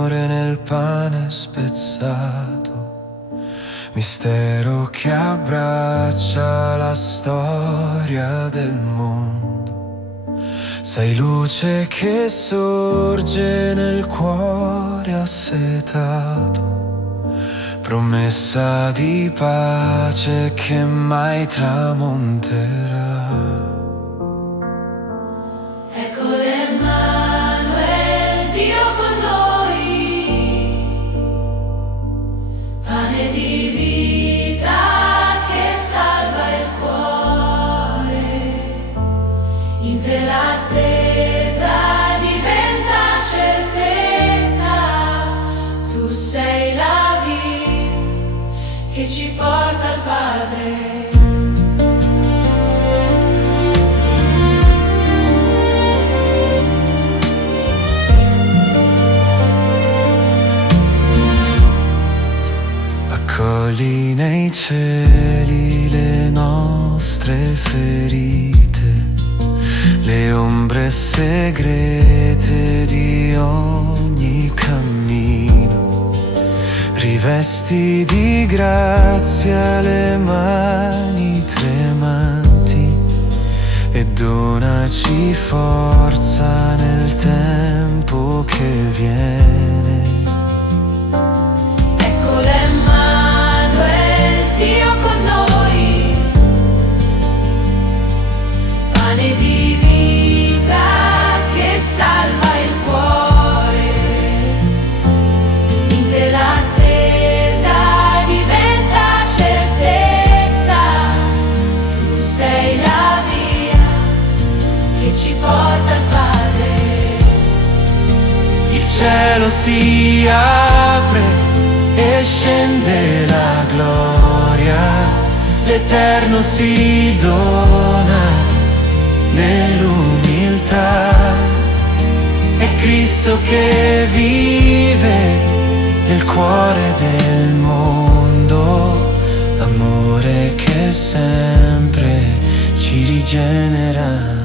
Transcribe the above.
amore nel pane spezzato, mistero che abbraccia la storia del mondo. Sei luce che sorge nel cuore assetato, promessa di pace che mai tramonterà. Ecco l'Emmanuel, Dio con noi, pane di vita che salva il cuore. In te l'attesa diventa certezza, tu sei la via che ci porta al Padre. Accogli nei cieli le nostre ferite, le ombre segrete di ogni cammino. Rivesti di grazia le mani tremanti e donaci forza nel tempo che viene. Pane di vita che salva il cuore, in te l'attesa diventa certezza, tu sei la via che ci porta al Padre. Il cielo si apre e scende la gloria, l'Eterno si dona nell'umiltà. È Cristo che vive nel cuore del mondo, amore che sempre ci rigenera.